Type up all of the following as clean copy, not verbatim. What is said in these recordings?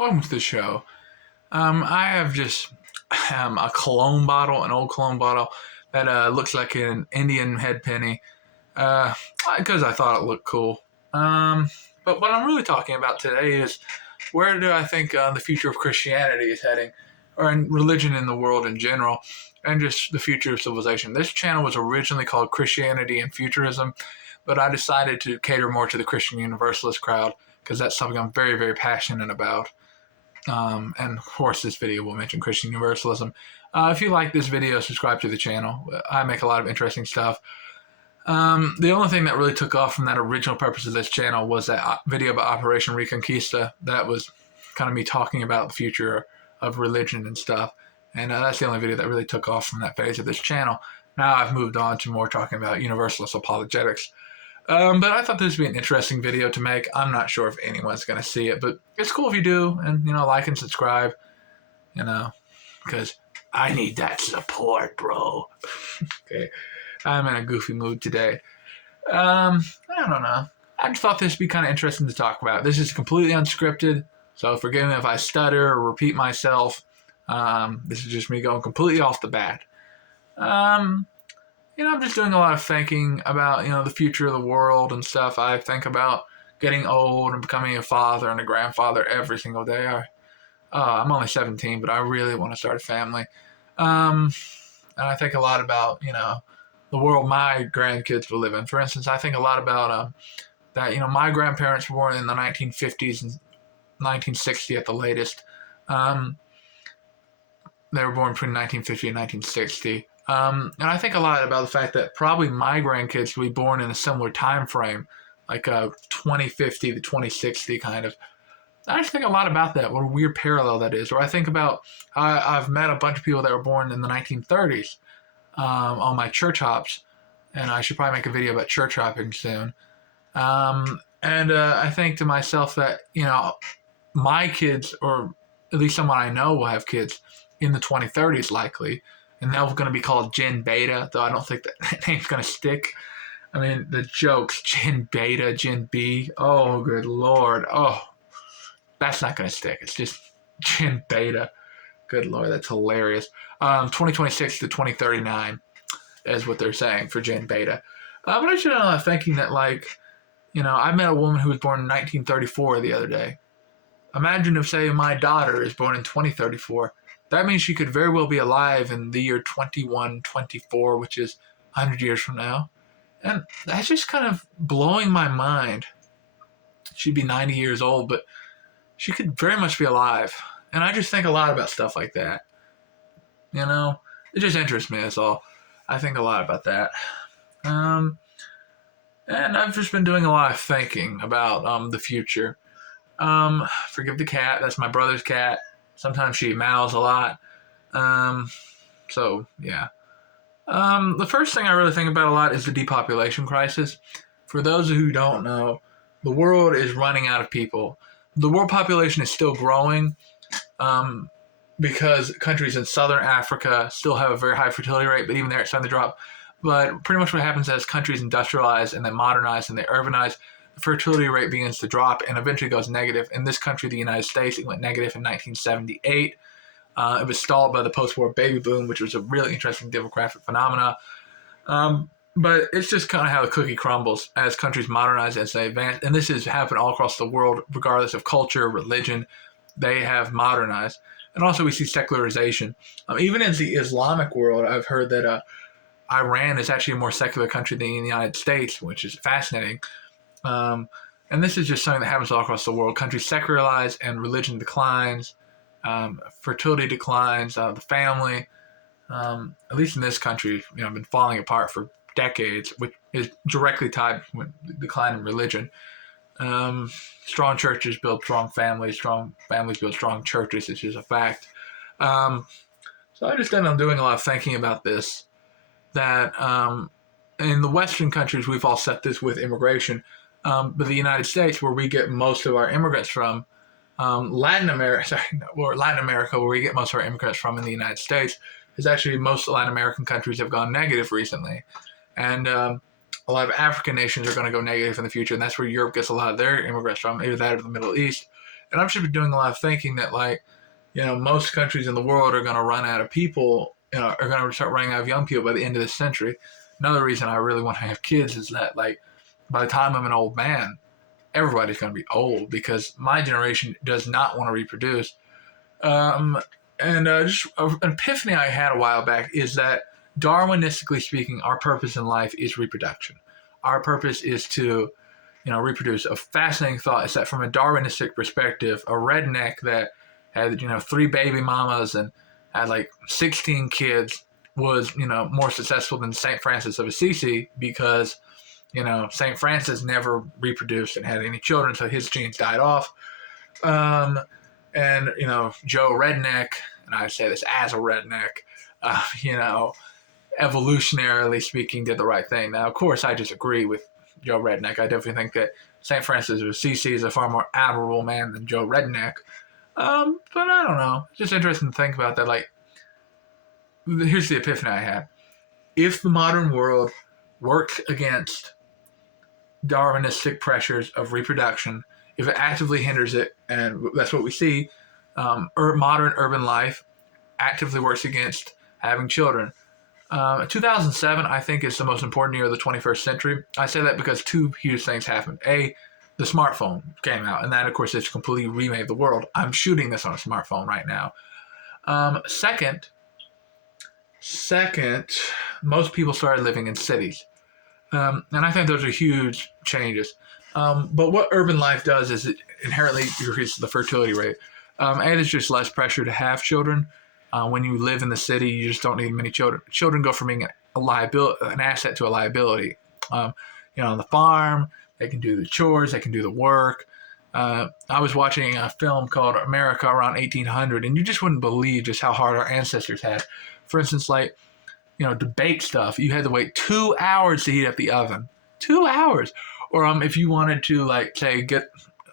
Welcome to the show. I have just a cologne bottle, an old cologne bottle that looks like an Indian head penny, because I thought it looked cool. But what I'm really talking about today is where do I think the future of Christianity is heading, or in religion in the world in general, and just the future of civilization. This channel was originally called Christianity and Futurism, but I decided to cater more to the Christian Universalist crowd because that's something I'm very, very passionate about. And of course, this video will mention Christian Universalism. If you like this video, subscribe to the channel. I make a lot of interesting stuff. The only thing that really took off from that original purpose of this channel was that video about Operation Reconquista. That was kind of me talking about the future of religion and stuff. And that's the only video that really took off from that phase of this channel. Now I've moved on to more talking about Universalist apologetics. But I thought this would be an interesting video to make. I'm not sure if anyone's going to see it, but it's cool if you do. And, like and subscribe, because I need that support, bro. Okay. I'm in a goofy mood today. I don't know. I just thought this would be kind of interesting to talk about. This is completely unscripted, so forgive me if I stutter or repeat myself. This is just me going completely off the bat. I'm just doing a lot of thinking about, the future of the world and stuff. I think about getting old and becoming a father and a grandfather every single day. I'm only 17, but I really want to start a family. And I think a lot about, the world my grandkids will live in. For instance, I think a lot about that, my grandparents were born in the 1950s and 1960 at the latest. They were born between 1950 and 1960. And I think a lot about the fact that probably my grandkids will be born in a similar time frame, like 2050 to 2060 kind of. I just think a lot about that, what a weird parallel that is. Or I think about, I've met a bunch of people that were born in the 1930s on my church hops, and I should probably make a video about church hopping soon. I think to myself that, my kids, or at least someone I know will have kids in the 2030s likely, and they're going to be called Gen Beta, though I don't think that name's going to stick. I mean, the jokes, Gen Beta, Gen B, oh, good Lord. Oh, that's not going to stick. It's just Gen Beta. Good Lord, that's hilarious. 2026 to 2039 is what they're saying for Gen Beta. But I should know, thinking that, I met a woman who was born in 1934 the other day. Imagine if, say, my daughter is born in 2034. That means she could very well be alive in the year 2124, which is 100 years from now. And that's just kind of blowing my mind. She'd be 90 years old, but she could very much be alive. And I just think a lot about stuff like that. It just interests me, that's all. I think a lot about that. And I've just been doing a lot of thinking about the future. Forgive the cat, that's my brother's cat. Sometimes she meows a lot. So, yeah. The first thing I really think about a lot is the depopulation crisis. For those who don't know, the world is running out of people. The world population is still growing because countries in southern Africa still have a very high fertility rate, but even there it's starting to drop. But pretty much what happens as countries industrialize and they modernize and they urbanize, the fertility rate begins to drop and eventually goes negative. In this country, the United States, it went negative in 1978. It was stalled by the post-war baby boom, which was a really interesting demographic phenomena. But it's just kind of how the cookie crumbles as countries modernize, as they advance. And this has happened all across the world, regardless of culture, religion. They have modernized. And also we see secularization. Even in the Islamic world, I've heard that Iran is actually a more secular country than the United States, which is fascinating. And this is just something that happens all across the world. Countries secularize and religion declines. Fertility declines. The family, at least in this country, been falling apart for decades, which is directly tied with the decline in religion. Strong churches build strong families build strong churches, which is a fact. So I just end up doing a lot of thinking about this, that in the Western countries, we've all set this with immigration, but the United States, where we get most of our immigrants from, Latin America, where we get most of our immigrants from in the United States, is actually most Latin American countries have gone negative recently. And a lot of African nations are going to go negative in the future, and that's where Europe gets a lot of their immigrants from, either that or the Middle East. And I've just been doing a lot of thinking that, like, most countries in the world are going to run out of people, are going to start running out of young people by the end of this century. Another reason I really want to have kids is that, like, by the time I'm an old man, everybody's going to be old because my generation does not want to reproduce. Just an epiphany I had a while back is that, Darwinistically speaking, our purpose in life is reproduction. Our purpose is to, reproduce. A fascinating thought is that from a Darwinistic perspective, a redneck that had, 3 baby mamas and had like 16 kids was, more successful than St. Francis of Assisi because, St. Francis never reproduced and had any children, so his genes died off. Joe Redneck, and I say this as a redneck, evolutionarily speaking, did the right thing. Now, of course, I disagree with Joe Redneck. I definitely think that St. Francis of Assisi is a far more admirable man than Joe Redneck. But I don't know. It's just interesting to think about that. Like, here's the epiphany I had. If the modern world works against Darwinistic pressures of reproduction, if it actively hinders it, and that's what we see, modern urban life actively works against having children. 2007, I think, is the most important year of the 21st century. I say that because 2 huge things happened. A, the smartphone came out, and that, of course, has completely remade the world. I'm shooting this on a smartphone right now. Second, most people started living in cities. And I think those are huge changes. But what urban life does is it inherently increases the fertility rate. And it's just less pressure to have children. When you live in the city, you just don't need many children. Children go from being a liability, an asset, to a liability. On the farm, they can do the chores, they can do the work. I was watching a film called America around 1800, and you just wouldn't believe just how hard our ancestors had. For instance, like, to bake stuff, you had to wait 2 hours to heat up the oven. 2 hours. Or if you wanted to, like, say, get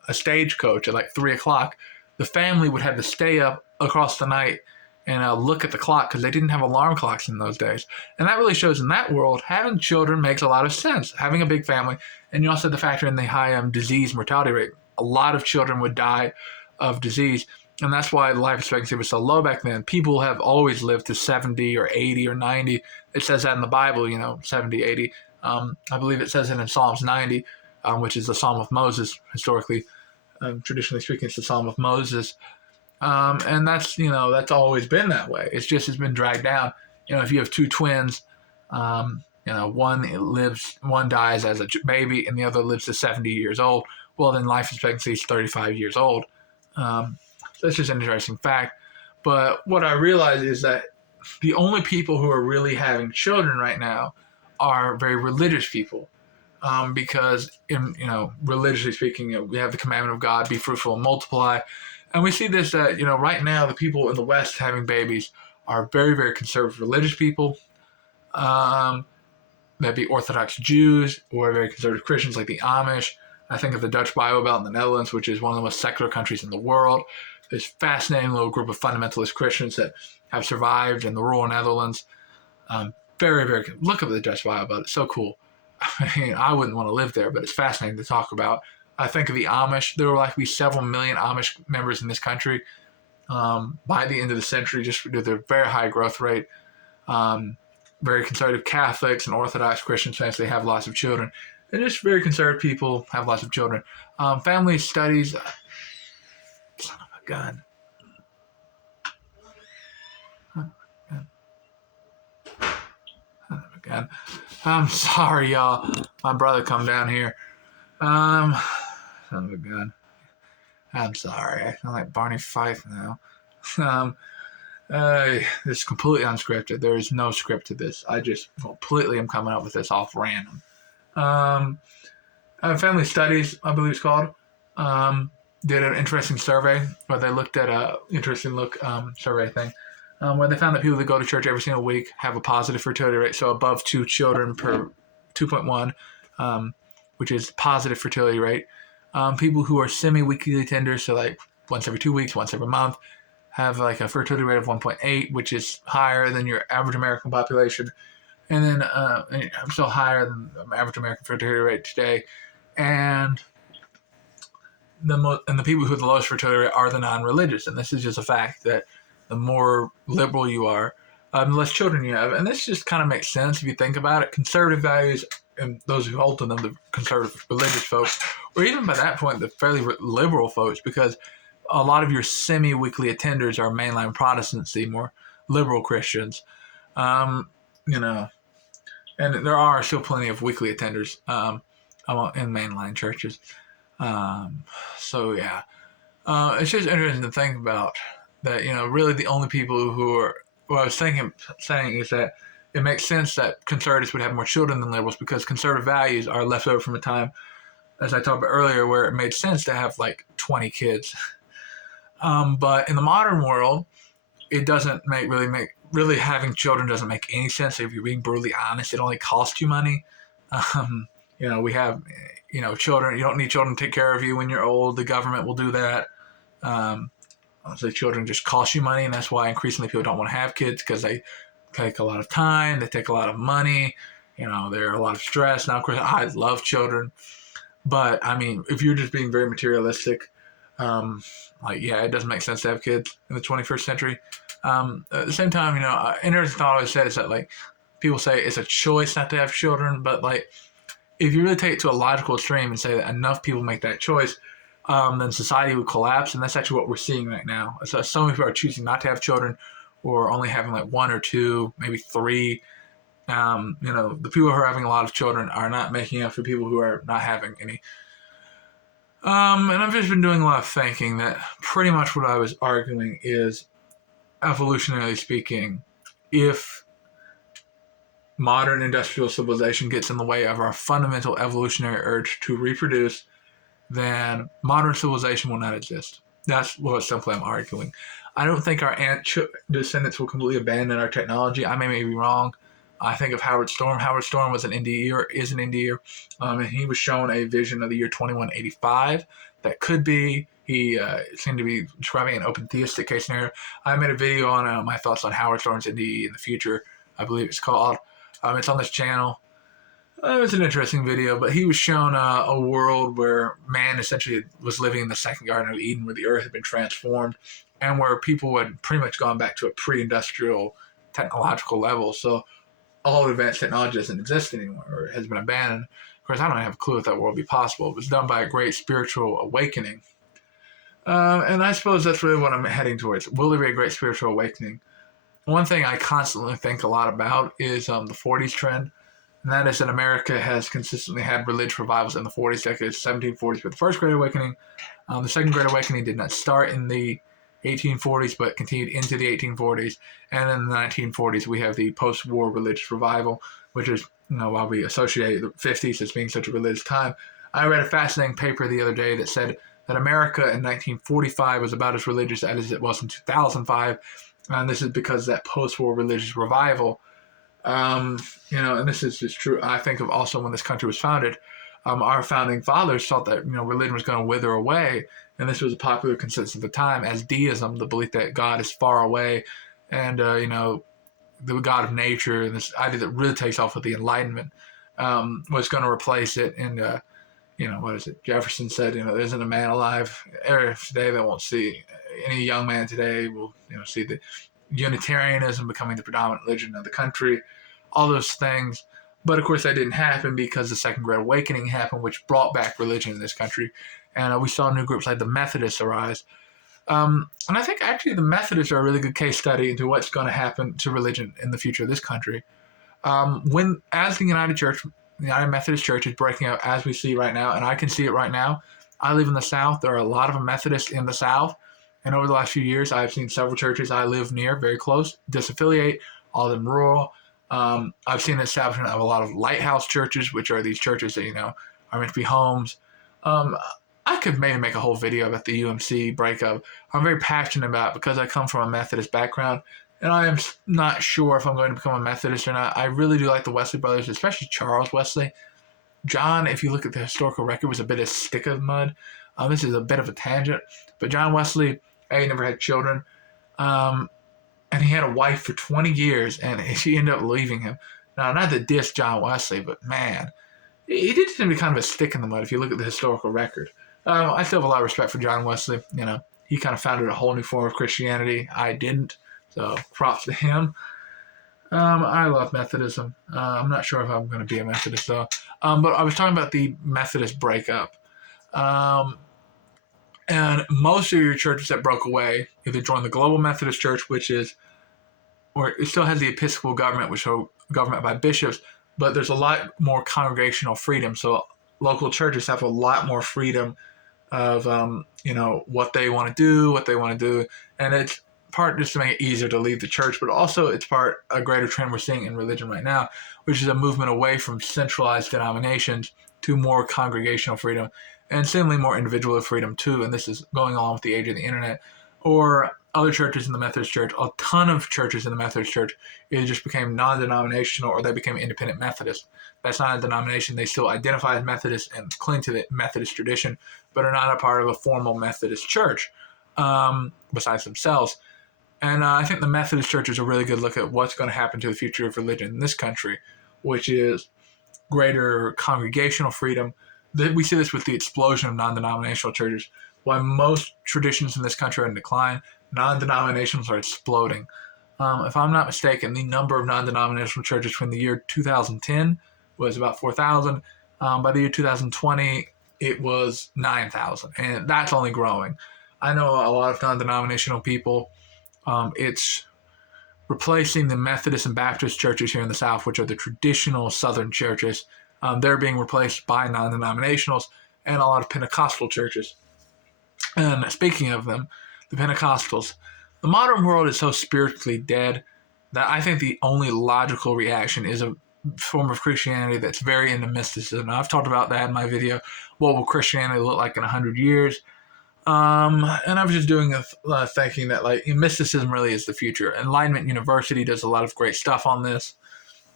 a stagecoach at like 3 o'clock, the family would have to stay up across the night and look at the clock because they didn't have alarm clocks in those days. And that really shows in that world, having children makes a lot of sense. Having a big family, and you also have to factor in the high disease mortality rate. A lot of children would die of disease, and that's why life expectancy was so low back then. People have always lived to 70 or 80 or 90. It says that in the Bible, 70, 80. I believe it says it in Psalms 90, which is the Psalm of Moses, historically. Traditionally speaking, it's the Psalm of Moses. And that's always been that way. It's been dragged down. If you have 2 twins, one dies as a baby and the other lives to 70 years old. Well, then life expectancy is 35 years old. So that's just an interesting fact. But what I realize is that the only people who are really having children right now are very religious people. Because religiously speaking, we have the commandment of God, be fruitful and multiply. And we see this that, right now the people in the West having babies are very, very conservative religious people. That'd be Orthodox Jews or very conservative Christians like the Amish. I think of the Dutch Bible Belt in the Netherlands, which is one of the most secular countries in the world. This fascinating little group of fundamentalist Christians that have survived in the rural Netherlands. Very, very good. Look up the Dutch Bible Belt. It's so cool. I wouldn't want to live there, but it's fascinating to talk about. I think of the Amish. There will likely be several million Amish members in this country by the end of the century, just due to their very high growth rate. Very conservative Catholics and Orthodox Christians, they have lots of children. And just very conservative people have lots of children. Family studies. Son of a gun. Son of a gun. I'm sorry, y'all. My brother come down here. Son of a gun. I'm sorry. I sound like Barney Fife now. It's completely unscripted. There is no script to this. I just completely am coming up with this off random. Family Studies, I believe it's called, did an interesting survey where they looked at a interesting survey thing, where they found that people that go to church every single week have a positive fertility rate, so above 2 children per 2.1, which is positive fertility rate. People who are semi-weekly tenders, so like once every 2 weeks, once every month, have like a fertility rate of 1.8, which is higher than your average American population. And then I'm still higher than the average American fertility rate today. And the people who have the lowest fertility rate are the non-religious, and this is just a fact that the more liberal you are, the less children you have, and this just kind of makes sense if you think about it. Conservative values and those who hold to them, the conservative religious folks, or even by that point the fairly liberal folks, because a lot of your semi-weekly attenders are mainline Protestants, the more liberal Christians, you know, and there are still plenty of weekly attenders in mainline churches. So yeah, it's just interesting to think about that. Really the only people who are, what I was saying is that it makes sense that conservatives would have more children than liberals because conservative values are left over from a time, as I talked about earlier, where it made sense to have like 20 kids. But in the modern world, it doesn't really having children doesn't make any sense. If you're being brutally honest, it only costs you money. We have, children. You don't need children to take care of you when you're old. The government will do that. So children just cost you money, and that's why increasingly people don't want to have kids because they take a lot of time. They take a lot of money. They're a lot of stress. Now, of course, I love children, but I mean, if you're just being very materialistic, it doesn't make sense to have kids in the 21st century. At the same time, interesting thought I always said is that like people say it's a choice not to have children, but like if you really take it to a logical extreme and say that enough people make that choice, then society would collapse, and that's actually what we're seeing right now. So many people are choosing not to have children, or only having like one or two, maybe three. The people who are having a lot of children are not making up for people who are not having any. And I've just been doing a lot of thinking that pretty much what I was arguing is, evolutionarily speaking, if modern industrial civilization gets in the way of our fundamental evolutionary urge to reproduce, then modern civilization will not exist. That's what simply I'm arguing. I don't think our descendants will completely abandon our technology. I may be wrong. I think of Howard Storm. Howard Storm is an Indier, and he was shown a vision of the year 2185 that could be. He seemed to be describing an open theistic case scenario. I made a video on my thoughts on Howard Storm's NDE in the future, I believe it's called. It's on this channel. It was an interesting video, but he was shown a world where man essentially was living in the second Garden of Eden, where the earth had been transformed, and where people had pretty much gone back to a pre-industrial technological level. So all of advanced technology doesn't exist anymore, or has been abandoned. Of course, I don't have a clue if that world would be possible. It was done by a great spiritual awakening. And I suppose that's really what I'm heading towards. Will there be a great spiritual awakening? One thing I constantly think a lot about is the 40s trend. And that is that America has consistently had religious revivals in the 40s, decades, 1740s with the First Great Awakening. The Second Great Awakening did not start in the 1840s, but continued into the 1840s. And in the 1940s, we have the post-war religious revival, which is, while we associate the 50s as being such a religious time. I read a fascinating paper the other day that said that America in 1945 was about as religious as it was in 2005. And this is because that post-war religious revival, and this is just true. I think of also when this country was founded, our founding fathers thought that, religion was going to wither away. And this was a popular consensus at the time as deism, the belief that God is far away and, the God of nature, and this idea that really takes off with the Enlightenment, was going to replace it. And, what is it? Jefferson said, there isn't a man alive today that won't see, any young man today will, see the Unitarianism becoming the predominant religion of the country, all those things. But of course that didn't happen because the Second Great Awakening happened, which brought back religion in this country. And we saw new groups like the Methodists arise. And I think actually the Methodists are a really good case study into what's going to happen to religion in the future of this country. As the United Methodist Church is breaking out as we see right now, and I can see it right now. I live in the South. There are a lot of Methodists in the South. And over the last few years, I've seen several churches I live near, very close, disaffiliate, all of them rural. I've seen the establishment of a lot of lighthouse churches, which are these churches that, are meant to be homes. I could maybe make a whole video about the UMC breakup. I'm very passionate about it because I come from a Methodist background, and I am not sure if I'm going to become a Methodist or not. I really do like the Wesley brothers, especially Charles Wesley. John, if you look at the historical record, was a bit of stick of mud. This is a bit of a tangent, but John Wesley, never had children, and he had a wife for 20 years, and she ended up leaving him. Now, not to diss John Wesley, but man, he did seem to be kind of a stick in the mud if you look at the historical record. I still have a lot of respect for John Wesley. You know, he kind of founded a whole new form of Christianity. I didn't, so props to him. I love Methodism. I'm not sure if I'm going to be a Methodist though. But I was talking about the Methodist breakup. And most of your churches that broke away either joined the Global Methodist Church, which is, or it still has the Episcopal government, which is government by bishops, but there's a lot more congregational freedom. So local churches have a lot more freedom of, what they want to do. And it's part just to make it easier to leave the church, but also it's part a greater trend we're seeing in religion right now, which is a movement away from centralized denominations to more congregational freedom and seemingly more individual freedom too. And this is going along with the age of the internet. Or other churches in the Methodist Church, a ton of churches in the Methodist Church, it just became non-denominational or they became independent Methodist. That's not a denomination. They still identify as Methodist and cling to the Methodist tradition, but are not a part of a formal Methodist church besides themselves. And I think the Methodist Church is a really good look at what's going to happen to the future of religion in this country, which is greater congregational freedom. We see this with the explosion of non-denominational churches. While most traditions in this country are in decline, non-denominations are exploding. If I'm not mistaken, the number of non-denominational churches from the year 2010 was about 4,000. By the year 2020, it was 9,000, and that's only growing. I know a lot of non-denominational people. It's replacing the Methodist and Baptist churches here in the South, which are the traditional Southern churches. They're being replaced by non-denominationals and a lot of Pentecostal churches. And speaking of them, the Pentecostals, the modern world is so spiritually dead that I think the only logical reaction is a form of Christianity that's very into mysticism. Now, I've talked about that in my video, what will Christianity look like in 100 years? And I was just doing thinking that mysticism really is the future. Enlightenment University does a lot of great stuff on this.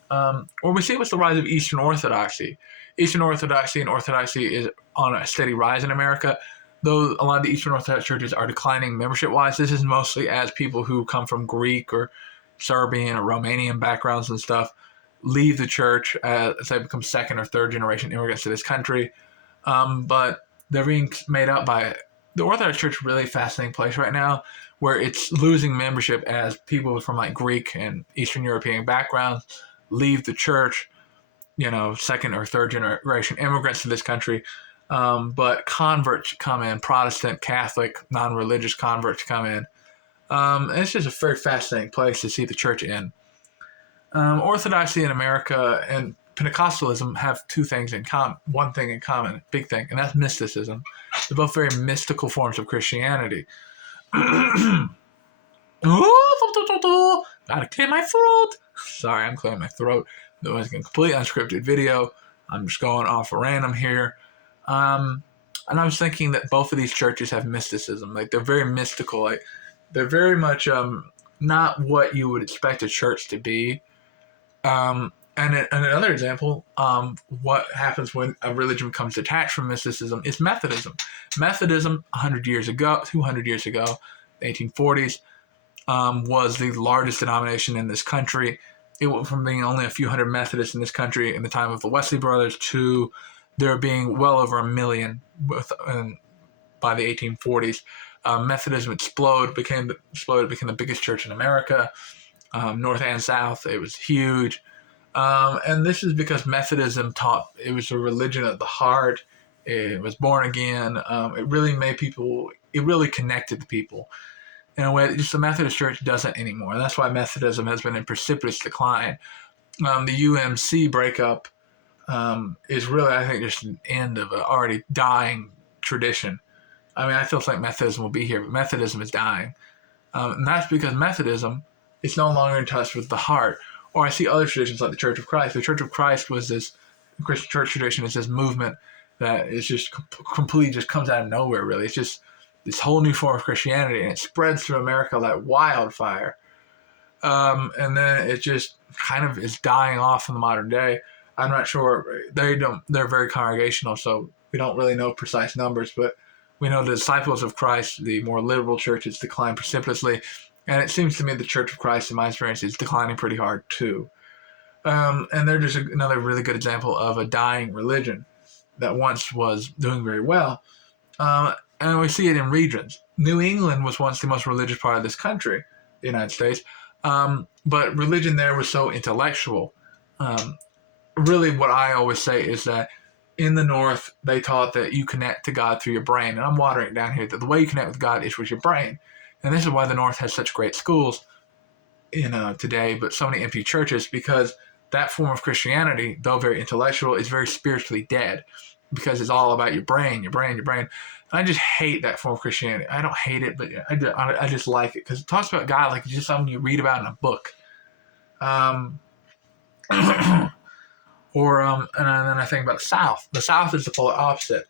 Or we see it with the rise of Eastern Orthodoxy. Eastern Orthodoxy and Orthodoxy is on a steady rise in America, though a lot of the Eastern Orthodox churches are declining membership-wise. This is mostly as people who come from Greek or Serbian or Romanian backgrounds and stuff leave the church as they become second or third generation immigrants to this country. But they're being made up by the Orthodox Church. Really fascinating place right now, where it's losing membership as people from Greek and Eastern European backgrounds leave the church, second or third generation immigrants to this country. But converts come in, Protestant, Catholic, non-religious converts come in. And it's just a very fascinating place to see the church in. Orthodoxy in America and Pentecostalism have two things in common, one thing in common, big thing, and that's mysticism. They're both very mystical forms of Christianity. Gotta clear my throat. Sorry, I'm clearing my throat. That was a completely unscripted video. I'm just going off random here. And I was thinking that both of these churches have mysticism. They're very mystical. They're very much not what you would expect a church to be. And another example, what happens when a religion becomes detached from mysticism is Methodism. Methodism, 100 years ago, 200 years ago, the 1840s, was the largest denomination in this country. It went from being only a few hundred Methodists in this country in the time of the Wesley brothers to there being well over 1 million by the 1840s. Methodism exploded, became the biggest church in America, North and South. It was huge. And this is because Methodism taught it was a religion of the heart. It was born again. It really connected the people in a way that just the Methodist Church doesn't anymore. And that's why Methodism has been in precipitous decline. The UMC breakup is really, I think, just an end of an already dying tradition. I mean, I still think Methodism will be here, but Methodism is dying. And that's because Methodism is no longer in touch with the heart. Or I see other traditions like the Church of Christ. The Church of Christ was this Christian church tradition is this movement that is just completely just comes out of nowhere, really. It's just this whole new form of Christianity, and it spreads through America like wildfire. And then it just kind of is dying off in the modern day. I'm not sure. They're very congregational, so we don't really know precise numbers, but we know the disciples of Christ, the more liberal churches, decline precipitously. And it seems to me the Church of Christ, in my experience, is declining pretty hard too. And they're just another really good example of a dying religion that once was doing very well. And we see it in regions. New England was once the most religious part of this country, the United States, but religion there was so intellectual. Um, really, what I always say is that in the North, they taught that you connect to God through your brain. And I'm watering it down here, that the way you connect with God is with your brain. And this is why the North has such great schools today, but so many empty churches, because that form of Christianity, though very intellectual, is very spiritually dead, because it's all about your brain, your brain, your brain. And I just hate that form of Christianity. I don't hate it, but I just like it because it talks about God like it's just something you read about in a book. Um, and then I think about the South. The South is the polar opposite.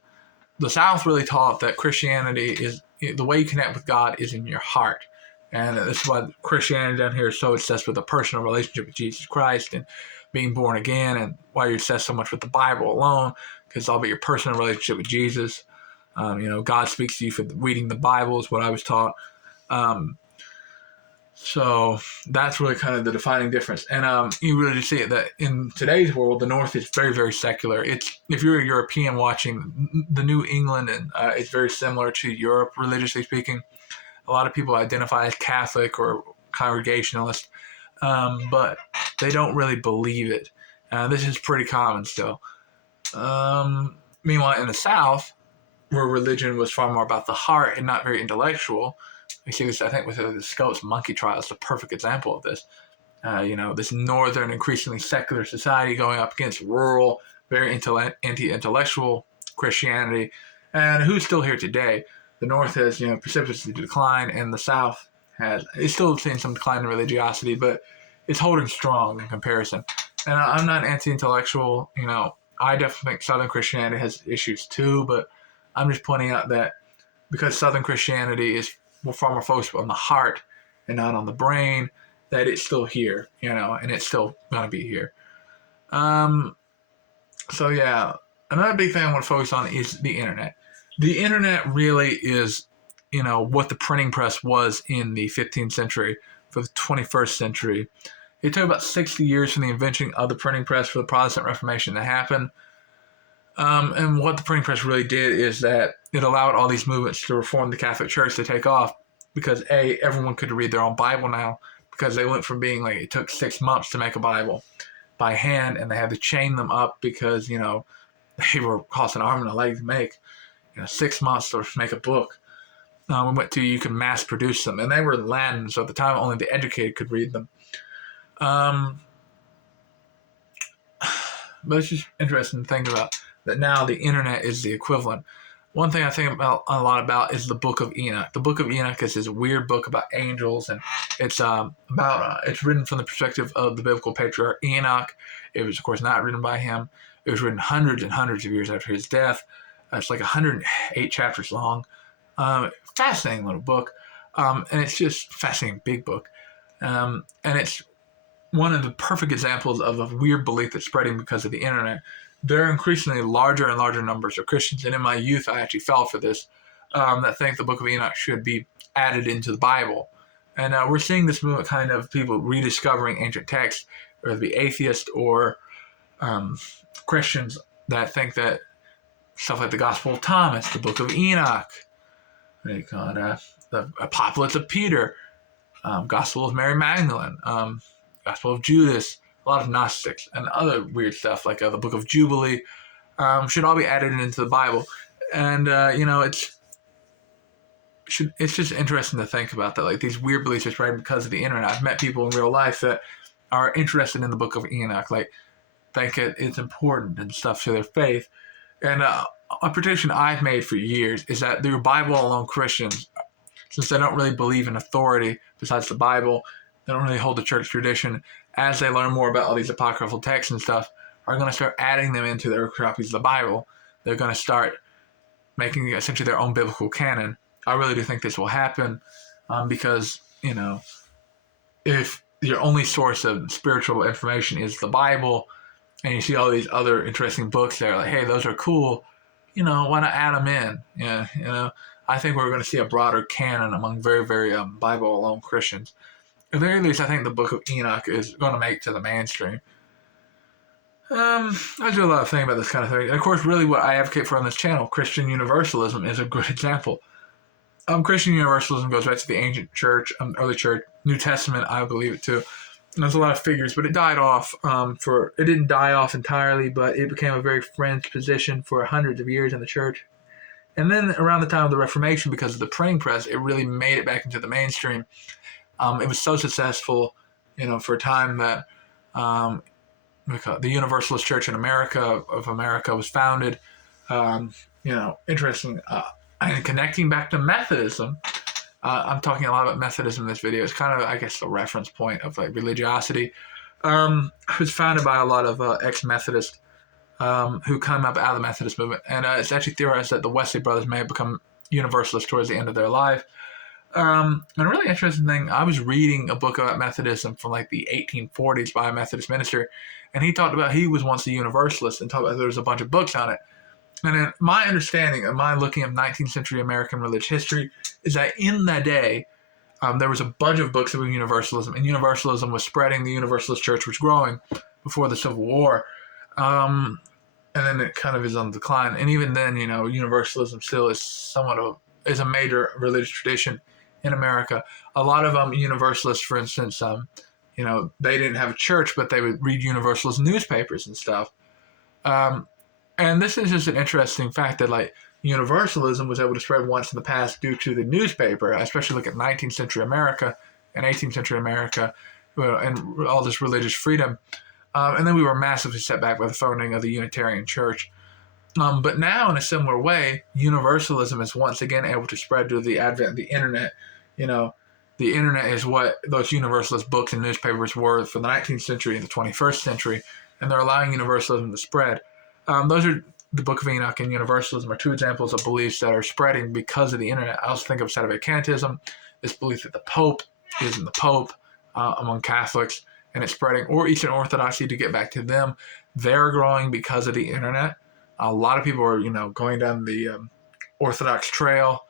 The South really taught that Christianity is the way you connect with God is in your heart. And this is why Christianity down here is so obsessed with a personal relationship with Jesus Christ and being born again, and why you're obsessed so much with the Bible alone, because it's all about your personal relationship with Jesus. God speaks to you for reading the Bible is what I was taught. So that's really kind of the defining difference. And you really see it that in today's world, the North is very, very secular. If you're a European watching the New England, and it's very similar to Europe, religiously speaking. A lot of people identify as Catholic or Congregationalist, but they don't really believe it. This is pretty common still. Meanwhile, in the South, where religion was far more about the heart and not very intellectual, we see this, I think, with the Scopes monkey trial is the perfect example of this. This northern, increasingly secular society going up against rural, very anti-intellectual Christianity. And who's still here today? The North has, precipitously declined, and the South is still seeing some decline in religiosity, but it's holding strong in comparison. And I'm not anti-intellectual. I definitely think Southern Christianity has issues too, but I'm just pointing out that because Southern Christianity is far more focused on the heart and not on the brain, that it's still here, and it's still going to be here. So yeah, another big thing I want to focus on is the internet. The internet really is, what the printing press was in the 15th century for the 21st century. It took about 60 years from the invention of the printing press for the Protestant Reformation to happen. And what the printing press really did is that it allowed all these movements to reform the Catholic Church to take off because, A, everyone could read their own Bible now, because they went from being like, it took 6 months to make a Bible by hand, and they had to chain them up because, they were costing an arm and a leg to make. 6 months to make a book. We went to, you could mass produce them, and they were in Latin, so at the time only the educated could read them. But it's just interesting to think about that now the internet is the equivalent. One thing I think about a lot about is the Book of Enoch. The Book of Enoch is this weird book about angels, and it's it's written from the perspective of the biblical patriarch Enoch. It was, of course, not written by him. It was written hundreds and hundreds of years after his death. It's like 108 chapters long. Fascinating little book. And it's just fascinating big book. And it's one of the perfect examples of a weird belief that's spreading because of the internet. There are increasingly larger and larger numbers of Christians, and in my youth I actually fell for this, that think the Book of Enoch should be added into the Bible. And we're seeing this movement kind of people rediscovering ancient texts, whether it be atheists or Christians that think that stuff like the Gospel of Thomas, the Book of Enoch, they call it the Apocalypse of Peter, Gospel of Mary Magdalene, Gospel of Judas, a lot of Gnostics, and other weird stuff like the Book of Jubilee should all be added into the Bible. And, it's just interesting to think about that. Like, these weird beliefs are spreading because of the internet. I've met people in real life that are interested in the Book of Enoch, like, think it's important and stuff to their faith. And a prediction I've made for years is that the Bible alone Christians, since they don't really believe in authority besides the Bible, they don't really hold the church tradition, as they learn more about all these apocryphal texts and stuff, are going to start adding them into their copies of the Bible. They're going to start making essentially their own biblical canon. I really do think this will happen because, if your only source of spiritual information is the Bible, and you see all these other interesting books there, like, hey, those are cool, why not add them in? Yeah, I think we're going to see a broader canon among very, very Bible-alone Christians. At the very least, I think the Book of Enoch is going to make it to the mainstream. I do a lot of thinking about this kind of thing. And of course, really what I advocate for on this channel, Christian Universalism, is a good example. Christian Universalism goes back to the ancient church, early church, New Testament, I believe it too. And there's a lot of figures, but it died off it didn't die off entirely, but it became a very fringe position for hundreds of years in the church. And then around the time of the Reformation, because of the printing press, it really made it back into the mainstream. It was so successful, for a time that the Universalist Church in America was founded. Interesting. And connecting back to Methodism, I'm talking a lot about Methodism in this video. It's kind of, I guess, the reference point of like religiosity. It was founded by a lot of ex-Methodists who come up out of the Methodist movement. And it's actually theorized that the Wesley brothers may have become Universalists towards the end of their life. And a really interesting thing, I was reading a book about Methodism from like the 1840s by a Methodist minister, and he talked about he was once a Universalist and talked about there was a bunch of books on it. And in my understanding of my looking at 19th century American religious history is that in that day, there was a bunch of books about Universalism, and Universalism was spreading. The Universalist Church was growing before the Civil War. And then it kind of is on decline. And even then, Universalism still is is a major religious tradition in America. A lot of Universalists, for instance, they didn't have a church, but they would read Universalist newspapers and stuff. And this is just an interesting fact that like Universalism was able to spread once in the past due to the newspaper. I especially look at 19th century America and 18th century America and all this religious freedom. And then we were massively set back by the founding of the Unitarian Church. But now, in a similar way, Universalism is once again able to spread due to the advent of the internet. The internet is what those Universalist books and newspapers were for the 19th century and the 21st century, and they're allowing Universalism to spread. Those are the Book of Enoch and Universalism are two examples of beliefs that are spreading because of the internet. I also think of Sedevacantism, this belief that the Pope isn't the Pope among Catholics, and it's spreading, or Eastern Orthodoxy, to get back to them. They're growing because of the internet. A lot of people are, going down the Orthodox trail,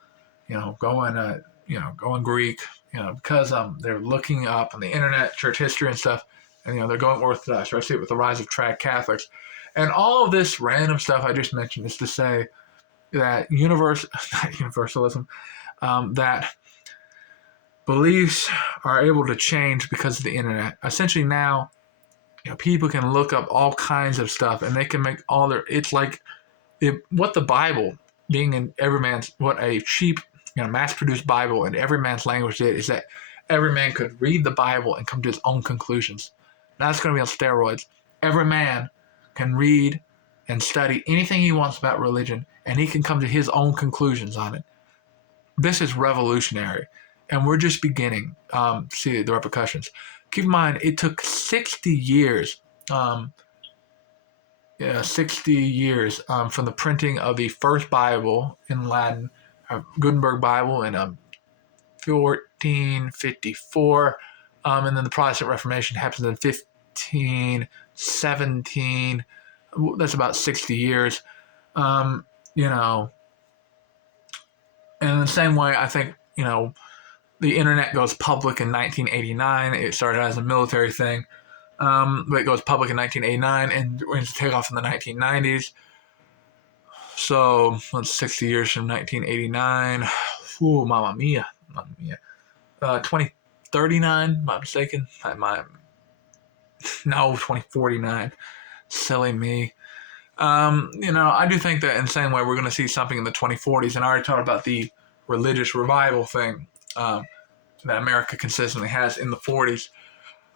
going Greek, because they're looking up on the internet, church history and stuff, and, they're going Orthodox. I see it with the rise of trad Catholics. And all of this random stuff I just mentioned is to say that Universalism, that beliefs are able to change because of the internet. Essentially now, people can look up all kinds of stuff and they can make it's like what the Bible being in every man's, what a cheap, mass-produced Bible in every man's language did is that every man could read the Bible and come to his own conclusions. That's going to be on steroids. Every man can read and study anything he wants about religion, and he can come to his own conclusions on it. This is revolutionary, and we're just beginning to see the repercussions. Keep in mind, it took 60 years, 60 years from the printing of the first Bible in Latin, Gutenberg Bible in 1454, and then the Protestant Reformation happens in 1517. That's about 60 years. And in the same way, I think, the internet goes public in 1989. It started as a military thing, but it goes public in 1989 and went to take off in the 1990s. So that's 60 years from 1989. Ooh, mamma mia. 2039, am I mistaken? No, 2049. Silly me. I do think that in the same way we're going to see something in the 2040s, and I already talked about the religious revival thing that America consistently has in the 40s.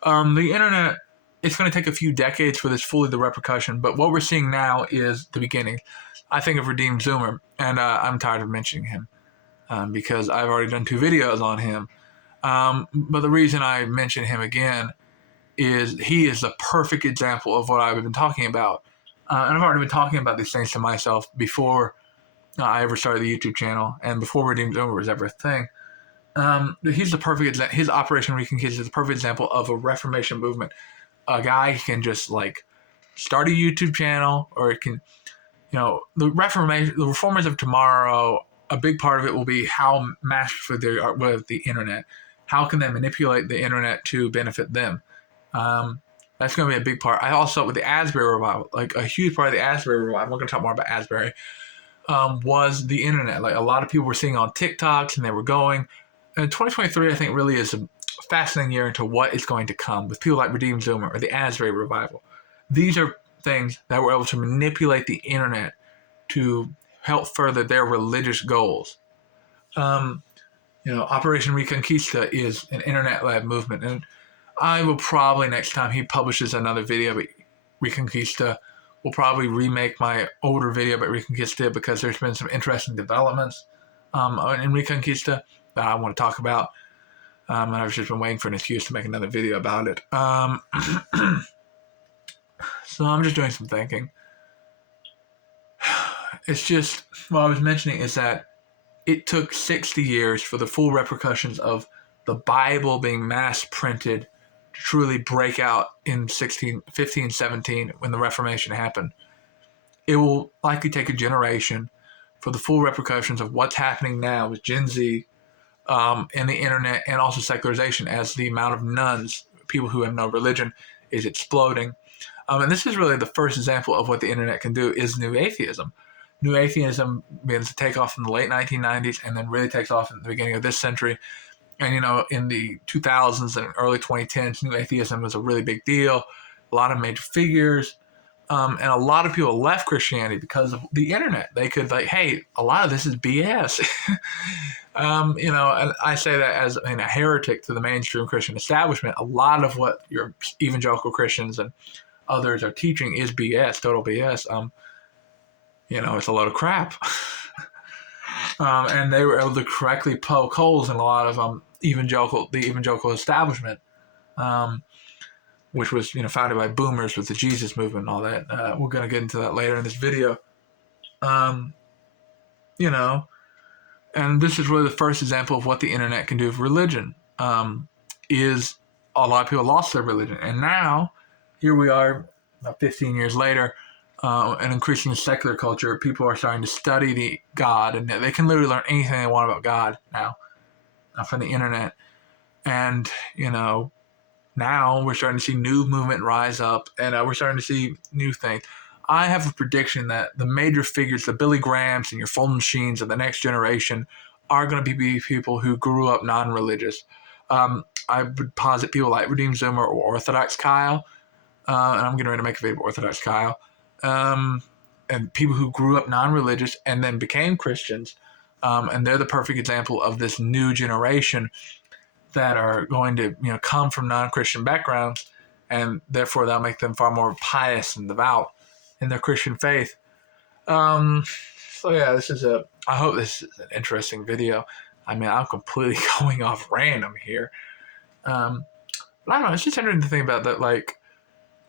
The internet, it's going to take a few decades for this fully the repercussion, but what we're seeing now is the beginning. I think of Redeemed Zoomer, and I'm tired of mentioning him because I've already done 2 videos on him. But the reason I mention him again is he is the perfect example of what I've been talking about. And I've already been talking about these things to myself before I ever started the YouTube channel and before Redeemed Zoomer was ever a thing. He's the perfect example. His Operation Recon Kids is the perfect example of a Reformation movement. A guy can just start a YouTube channel, or it can, the reformers of tomorrow. A big part of it will be how masterful they are with the internet. How can they manipulate the internet to benefit them? That's going to be a big part. I also, with the Asbury revival, like a huge part of the Asbury revival, we're going to talk more about Asbury, was the internet. Like a lot of people were seeing on TikToks and they were going. And 2023, I think, really is a fascinating year into what is going to come with people like Redeemed Zoomer or the Asbury revival. These are things that were able to manipulate the internet to help further their religious goals. Operation Reconquista is an internet-led movement, and I will probably, next time he publishes another video about Reconquista, will probably remake my older video about Reconquista because there's been some interesting developments in Reconquista that I want to talk about. And I've just been waiting for an excuse to make another video about it. So I'm just doing some thinking. It's just, what I was mentioning is that it took 60 years for the full repercussions of the Bible being mass printed to truly break out in 1517 when the Reformation happened. It will likely take a generation for the full repercussions of what's happening now with Gen Z and the internet, and also secularization, as the amount of nuns, people who have no religion, is exploding. And this is really the first example of what the internet can do, is new atheism. New atheism begins to take off in the late 1990s and then really takes off in the beginning of this century. And, in the 2000s and early 2010s, new atheism was a really big deal. A lot of major figures. And a lot of people left Christianity because of the internet. They could hey, a lot of this is BS. And I say that as a heretic to the mainstream Christian establishment. A lot of what your evangelical Christians and others are teaching is BS, total BS. It's a load of crap. And they were able to correctly poke holes in a lot of the evangelical establishment, which was founded by boomers with the Jesus movement and all that. We're going to get into that later in this video. And this is really the first example of what the internet can do with religion. Is a lot of people lost their religion, and now here we are, about 15 years later. An increasing secular culture, people are starting to study the God, and they can literally learn anything they want about God now from the internet. And now we're starting to see new movement rise up, and we're starting to see new things. I have a prediction that the major figures, the Billy Grahams and your Fulton Sheens of the next generation, are going to be people who grew up non-religious. I would posit people like Redeemed Zoomer or Orthodox Kyle, and I'm getting ready to make a video about Orthodox Kyle. And people who grew up non-religious and then became Christians, and they're the perfect example of this new generation that are going to come from non-Christian backgrounds, and therefore that'll make them far more pious and devout in their Christian faith. So yeah, I hope this is an interesting video. I'm completely going off random here. But I don't know, it's just interesting to think about that,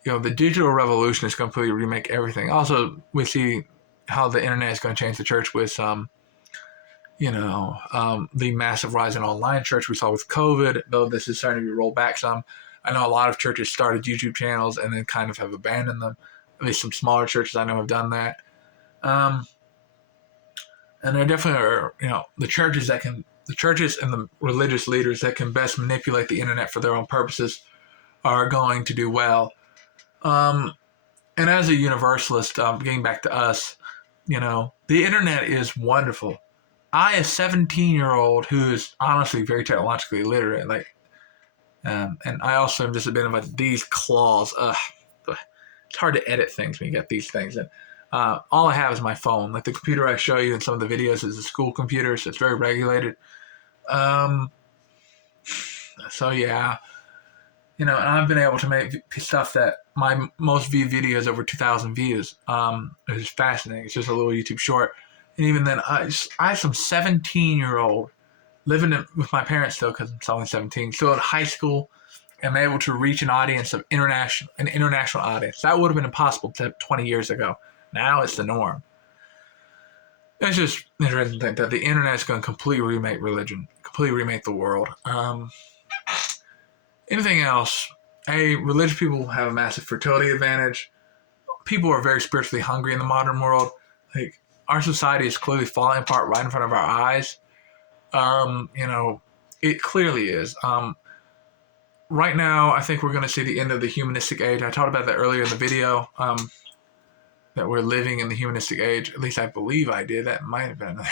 the digital revolution is going to completely remake everything. Also, we see how the internet is going to change the church with the massive rise in online church we saw with COVID, though this is starting to be rolled back some. I know a lot of churches started YouTube channels and then kind of have abandoned them. At least some smaller churches I know have done that. And there definitely are, the churches and the religious leaders that can best manipulate the internet for their own purposes are going to do well. And as a universalist, getting back to us, the internet is wonderful. I, a 17-year-old who is honestly very technologically literate, and I also am just a bit of these claws. It's hard to edit things when you get these things. And all I have is my phone. Like the computer I show you in some of the videos is a school computer, so it's very regulated. So yeah. And I've been able to make stuff that my most viewed video is over 2,000 views. It's fascinating. It's just a little YouTube short. And even then, I have some 17-year-old living with my parents still, because I'm only 17, still in high school, and I'm able to reach an audience of an international audience. That would have been impossible 20 years ago. Now it's the norm. It's just interesting to think that the internet is going to completely remake religion, completely remake the world. Anything else? Religious people have a massive fertility advantage. People are very spiritually hungry in the modern world. Our society is clearly falling apart right in front of our eyes. It clearly is. right now, I think we're going to see the end of the humanistic age. I talked about that earlier in the video. That we're living in the humanistic age. At least I believe I did. That might have been another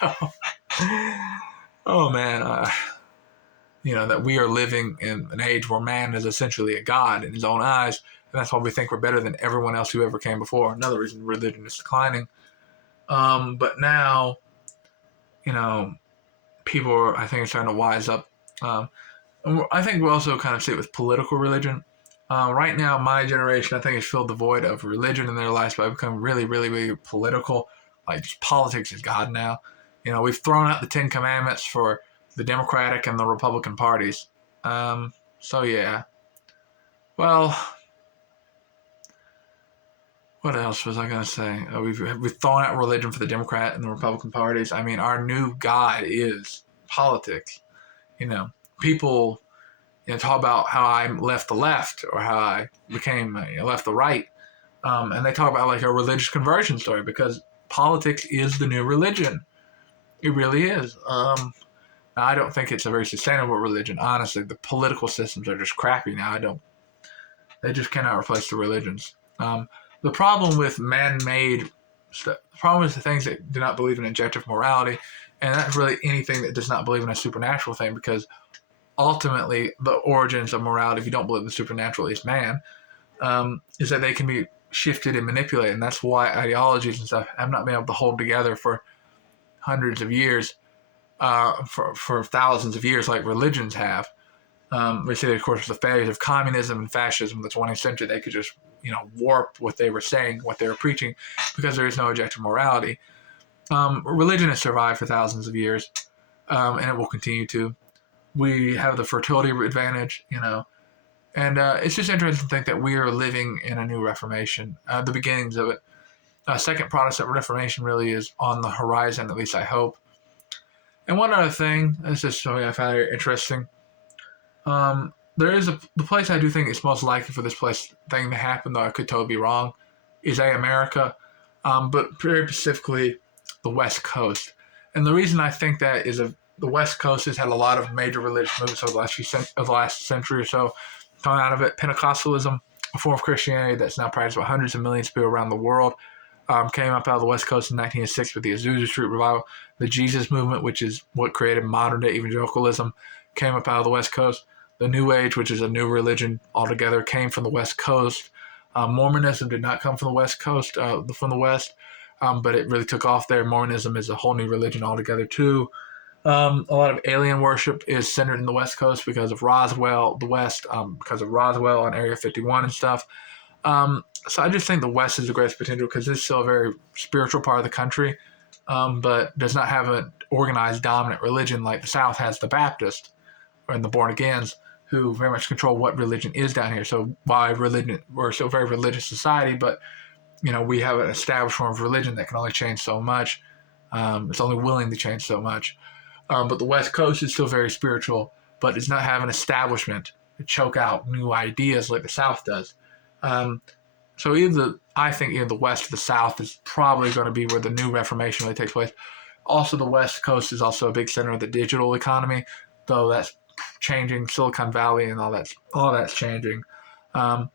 video. Oh man, that we are living in an age where man is essentially a god in his own eyes, and that's why we think we're better than everyone else who ever came before. Another reason religion is declining. But now, people are, I think, are starting to wise up. I think we also kind of see it with political religion. Right now, my generation, I think, has filled the void of religion in their lives by becoming really, really, really political. Like, politics is God now. We've thrown out the Ten Commandments for the Democratic and the Republican parties. So, yeah. Well, what else was I going to say? We've thrown out religion for the Democrat and the Republican parties. I mean, our new God is politics. People talk about how I left the left or how I became left the right. And they talk about like a religious conversion story because politics is the new religion. It really is. I don't think it's a very sustainable religion. Honestly, the political systems are just crappy now. They just cannot replace the religions. The problem with man-made stuff, the problem is the things that do not believe in objective morality, and that's really anything that does not believe in a supernatural thing because ultimately, the origins of morality, if you don't believe in the supernatural, is man, is that they can be shifted and manipulated. And that's why ideologies and stuff have not been able to hold together for hundreds of years, for thousands of years, like religions have. We see, of course, with the failures of communism and fascism in the 20th century, they could just, warp what they were saying, what they were preaching, because there is no objective morality. Religion has survived for thousands of years, and it will continue to. We have the fertility advantage, and it's just interesting to think that we are living in a new Reformation, the beginnings of it. Second Protestant Reformation really is on the horizon, at least I hope. And one other thing, this is something I found very interesting. There is the place I do think is most likely for this thing to happen, though I could totally be wrong, is America, but very specifically the West Coast. And the reason I think that is the West Coast has had a lot of major religious movements over the last century or so coming out of it. Pentecostalism, a form of Christianity that's now practiced by hundreds of millions of people around the world, came up out of the West Coast in 1906 with the Azusa Street Revival. The Jesus movement, which is what created modern-day evangelicalism, came up out of the West Coast. The New Age, which is a new religion altogether, came from the West Coast. Mormonism did not come from the West Coast, from the West, but it really took off there. Mormonism is a whole new religion altogether, too. A lot of alien worship is centered in the West Coast because of Roswell, the West, because of Roswell on Area 51 and stuff. So I just think the West is the greatest potential because it's still a very spiritual part of the country, but does not have an organized dominant religion like the South has the Baptist and the born-agains, who very much control what religion is down here. So by religion, we're still a very religious society, but we have an established form of religion that can only change so much. It's only willing to change so much. But the West Coast is still very spiritual, but does not have an establishment to choke out new ideas like the South does. So I think either the West or the South is probably going to be where the new Reformation really takes place. Also, the West Coast is also a big center of the digital economy, though that's changing. Silicon Valley and all that's changing. The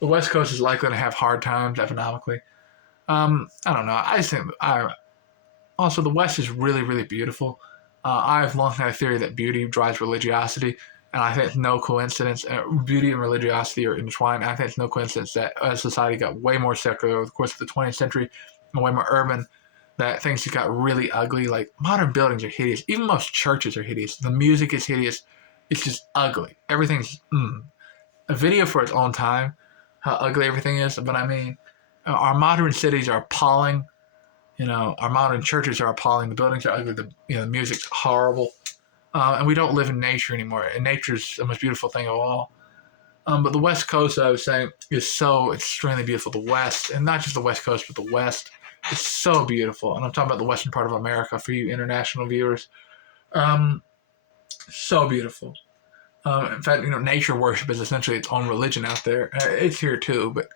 West Coast is likely to have hard times economically. I don't know. I just think also the West is really, really beautiful. I've long had a theory that beauty drives religiosity, and I think it's no coincidence. Beauty and religiosity are intertwined. I think it's no coincidence that as society got way more secular over the course of the 20th century and way more urban, that things just got really ugly. Like, modern buildings are hideous. Even most churches are hideous. The music is hideous. It's just ugly. Everything's a video for its own time, how ugly everything is. But I mean, our modern cities are appalling. Our modern churches are appalling. The buildings are ugly. The music's horrible. And we don't live in nature anymore. And nature's the most beautiful thing of all. But the West Coast, I was saying, is so extremely beautiful. The West, and not just the West Coast, but the West is so beautiful. And I'm talking about the western part of America for you international viewers. So beautiful. In fact, nature worship is essentially its own religion out there. It's here too, but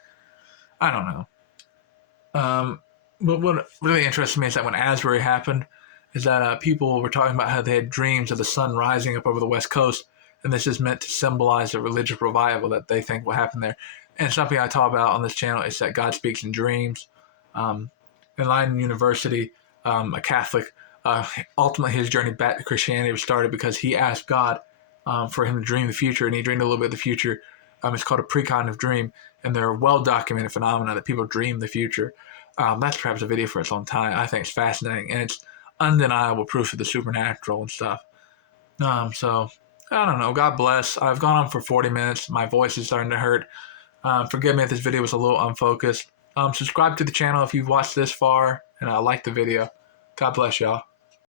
I don't know. But what really interested me is that when Asbury happened, is that people were talking about how they had dreams of the sun rising up over the West Coast, and this is meant to symbolize a religious revival that they think will happen there. And something I talk about on this channel is that God speaks in dreams. In Leiden University, a Catholic, ultimately his journey back to Christianity was started because he asked God for him to dream the future, and he dreamed a little bit of the future. It's called a precognitive dream, and they're well-documented phenomena that people dream the future. That's perhaps a video for its own time. I think it's fascinating, and it's undeniable proof of the supernatural and stuff. So, I don't know. God bless. I've gone on for 40 minutes. My voice is starting to hurt. Forgive me if this video was a little unfocused. Subscribe to the channel if you've watched this far, and like the video. God bless y'all.